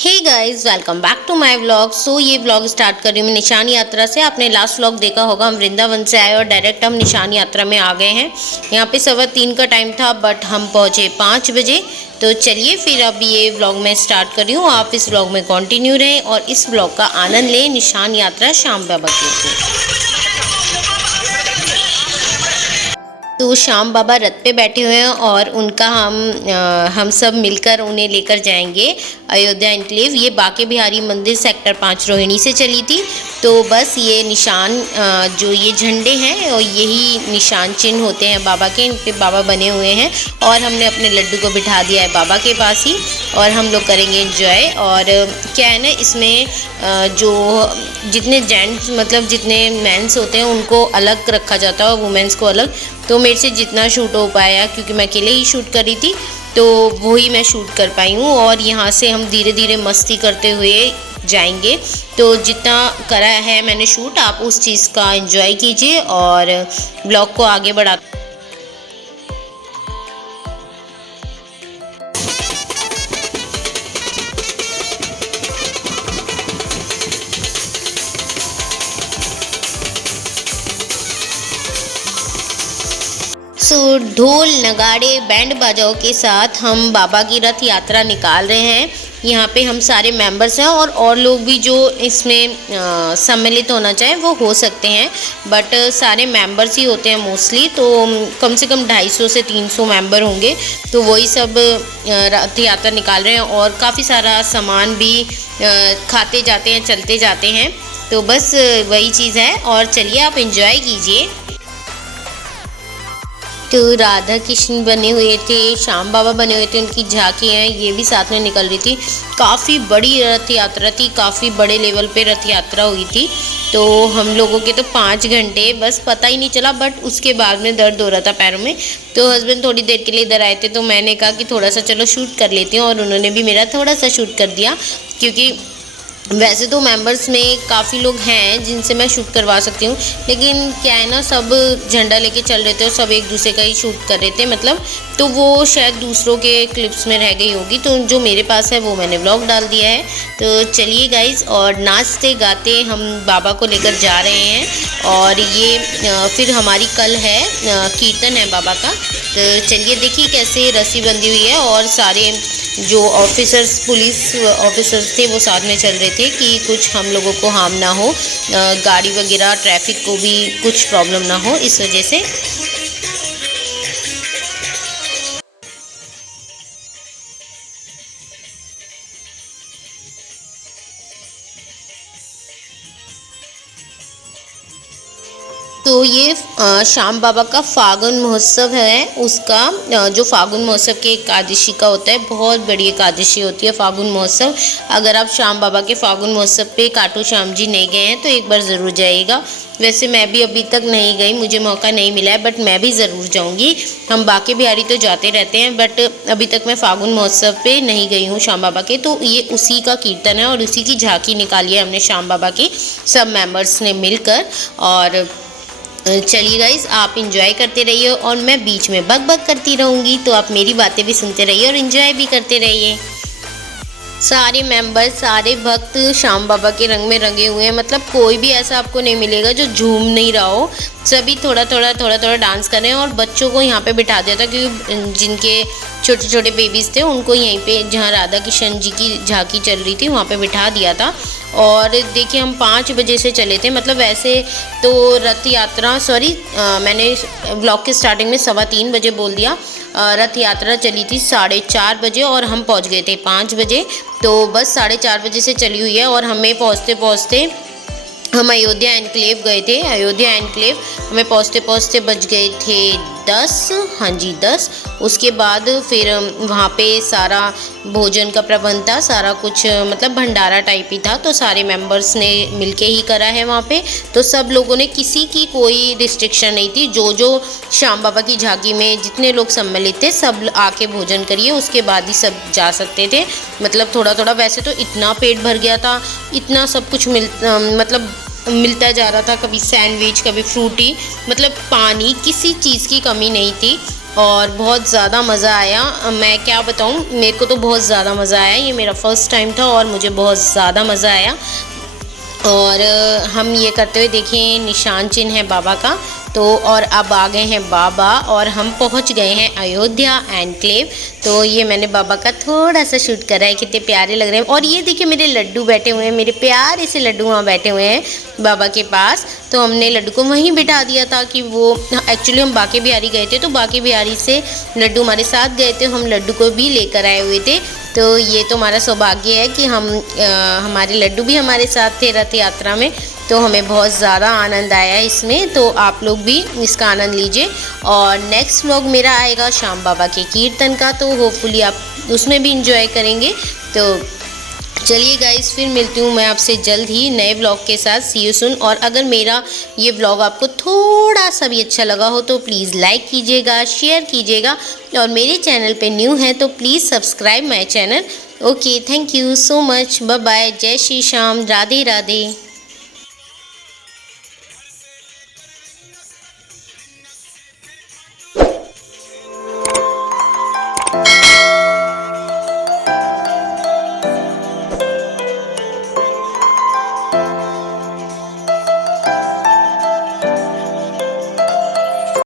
Hey guys, welcome back to my vlog. ये vlog start कर रही हूँ मैं निशान यात्रा से। आपने लास्ट व्लॉग देखा होगा, हम वृंदावन से आए और डायरेक्ट हम निशान यात्रा में आ गए हैं। यहाँ पे 3:15 का टाइम था, बट हम पहुँचे 5 बजे। तो चलिए फिर अब ये व्लॉग मैं स्टार्ट कर रही हूँ। आप इस व्लॉग में कंटिन्यू रहें और इस व्लॉग का आनंद लें। निशान यात्रा श्याम बाबा की। तो श्याम बाबा रथ पे बैठे हुए हैं और उनका हम सब मिलकर उन्हें लेकर जाएंगे अयोध्या एनक्लेव। ये बाके बिहारी मंदिर सेक्टर 5 रोहिणी से चली थी। तो बस ये निशान जो ये झंडे हैं और यही निशान चिन्ह होते हैं बाबा के, इन पे बाबा बने हुए हैं। और हमने अपने लड्डू को बिठा दिया है बाबा के पास ही और हम लोग करेंगे एंजॉय। और क्या है ना, इसमें जो जितने जेंट्स मतलब जितने मेंस होते हैं उनको अलग रखा जाता है और वुमेंस को अलग। तो मेरे से जितना शूट हो पाया, क्योंकि मैं अकेले ही शूट कर रही थी, तो वही मैं शूट कर पाई हूँ। और यहाँ से हम धीरे धीरे मस्ती करते हुए जाएंगे। तो जितना करा है मैंने शूट, आप उस चीज़ का एंजॉय कीजिए और ब्लॉग को आगे बढ़ा। ढोल नगाड़े बैंड बाजाओं के साथ हम बाबा की रथ यात्रा निकाल रहे हैं। यहाँ पे हम सारे मेंबर्स हैं और लोग भी जो इसमें सम्मिलित होना चाहें वो हो सकते हैं, बट सारे मेंबर्स ही होते हैं मोस्टली। तो कम से कम 250 से 300 मेंबर होंगे। तो वही सब रथ यात्रा निकाल रहे हैं और काफ़ी सारा सामान भी खाते जाते हैं, चलते जाते हैं। तो बस वही चीज़ है और चलिए आप इंजॉय कीजिए। तो राधा कृष्ण बने हुए थे, श्याम बाबा बने हुए थे, उनकी झांकी हैं, ये भी साथ में निकल रही थी। काफ़ी बड़ी रथ यात्रा थी, काफ़ी बड़े लेवल पे रथ यात्रा हुई थी। तो हम लोगों के तो 5 घंटे बस पता ही नहीं चला, बट उसके बाद में दर्द हो रहा था पैरों में। तो हस्बैंड थोड़ी देर के लिए इधर आए थे, तो मैंने कहा कि थोड़ा सा चलो शूट कर लेती हूँ, और उन्होंने भी मेरा थोड़ा सा शूट कर दिया। क्योंकि वैसे तो मेंबर्स में काफ़ी लोग हैं जिनसे मैं शूट करवा सकती हूँ, लेकिन क्या है ना, सब झंडा लेके चल रहे थे और सब एक दूसरे का ही शूट कर रहे थे मतलब। तो वो शायद दूसरों के क्लिप्स में रह गई होगी, तो जो मेरे पास है वो मैंने व्लॉग डाल दिया है। तो चलिए गाइज, और नाचते गाते हम बाबा को लेकर जा रहे हैं। और ये फिर हमारी कल है कीर्तन है बाबा का। तो चलिए देखिए कैसे रस्सी बंधी हुई है और सारे जो ऑफिसर्स, पुलिस ऑफिसर्स थे वो साथ में चल रहे थे कि कुछ हम लोगों को हार्म ना हो, गाड़ी वगैरह ट्रैफिक को भी कुछ प्रॉब्लम ना हो, इस वजह से। तो ये श्याम बाबा का फागुन महोत्सव है, उसका जो फागुन महोत्सव के एकादशी का होता है, बहुत बड़ी एकादशी होती है फागुन महोत्सव। अगर आप श्याम बाबा के फागुन महोत्सव पे खाटू श्याम जी नहीं गए हैं तो एक बार ज़रूर जाइएगा। वैसे मैं भी अभी तक नहीं गई, मुझे मौका नहीं मिला है, बट मैं भी ज़रूर जाऊंगी। हम बाके बिहारी तो जाते रहते हैं, बट अभी तक मैं फागुन महोत्सव पे नहीं गई हूँ श्याम बाबा के। तो ये उसी का कीर्तन है और उसी की झांकी निकाली है हमने श्याम बाबा की सब मेम्बर्स ने मिलकर। और चलिए गाइस, आप इंजॉय करते रहिए और मैं बीच में बक बक करती रहूँगी, तो आप मेरी बातें भी सुनते रहिए और इंजॉय भी करते रहिए। सारे मेंबर, सारे भक्त श्याम बाबा के रंग में रंगे हुए हैं। मतलब कोई भी ऐसा आपको नहीं मिलेगा जो झूम नहीं रहा हो। सभी थोड़ा थोड़ा डांस कर रहे हैं। और बच्चों को यहाँ पे बिठा दिया था, क्योंकि जिनके छोटे छोटे बेबीज़ थे उनको यहीं पे, जहाँ राधा कृष्ण जी की झांकी चल रही थी, वहाँ पे बिठा दिया था। और देखिए हम 5 बजे से चले थे। मतलब वैसे तो रथ यात्रा, मैंने ब्लॉग के स्टार्टिंग में 3:15 बजे बोल दिया। रथ यात्रा चली थी 4:30 बजे और हम पहुंच गए थे 5 बजे। तो बस 4:30 बजे से चली हुई है और हमें पहुंचते पहुंचते हम अयोध्या एनक्लेव गए थे। अयोध्या एनक्लेव हमें पहुंचते पहुंचते बज गए थे 10, हाँ जी 10। उसके बाद फिर वहाँ पे सारा भोजन का प्रबंध था, सारा कुछ मतलब भंडारा टाइप ही था। तो सारे मेंबर्स ने मिलके ही करा है वहाँ पे। तो सब लोगों ने, किसी की कोई रिस्ट्रिक्शन नहीं थी। जो श्याम बाबा की झांकी में जितने लोग सम्मिलित थे सब आके भोजन करिए, उसके बाद ही सब जा सकते थे। मतलब थोड़ा थोड़ा, वैसे तो इतना पेट भर गया था, इतना सब कुछ मिलता जा रहा था, कभी सैंडविच, कभी फ्रूटी, मतलब पानी, किसी चीज़ की कमी नहीं थी। और बहुत ज़्यादा मज़ा आया। मैं क्या बताऊँ, मेरे को तो बहुत ज़्यादा मज़ा आया। ये मेरा फ़र्स्ट टाइम था और मुझे बहुत ज़्यादा मज़ा आया। और हम ये करते हुए देखें निशान चिन्ह है बाबा का। तो और अब आ गए हैं बाबा और हम पहुंच गए हैं अयोध्या एन्क्लेव। तो ये मैंने बाबा का थोड़ा सा शूट करा है, कितने प्यारे लग रहे हैं। और ये देखिए मेरे लड्डू बैठे हुए हैं, मेरे प्यारे से लड्डू वहाँ बैठे हुए हैं बाबा के पास। तो हमने लड्डू को वहीं बिठा दिया था कि वो एक्चुअली हम बांके बिहारी गए थे, तो बांके बिहारी से लड्डू हमारे साथ गए थे, हम लड्डू को भी लेकर आए हुए थे। तो ये तो हमारा सौभाग्य है कि हमारे लड्डू भी हमारे साथ थे रथ यात्रा में। तो हमें बहुत ज़्यादा आनंद आया इसमें, तो आप लोग भी इसका आनंद लीजिए। और नेक्स्ट व्लॉग मेरा आएगा श्याम बाबा के कीर्तन का, तो होपफुली आप उसमें भी इंजॉय करेंगे। तो चलिए गाइस, फिर मिलती हूँ मैं आपसे जल्द ही नए व्लॉग के साथ। सी यू सून। और अगर मेरा ये व्लॉग आपको थोड़ा सा भी अच्छा लगा हो तो प्लीज़ लाइक कीजिएगा, शेयर कीजिएगा, और मेरे चैनल पे न्यू है तो please subscribe my channel. Okay, thank you so much, bye bye, जय श्री श्याम, राधे राधे।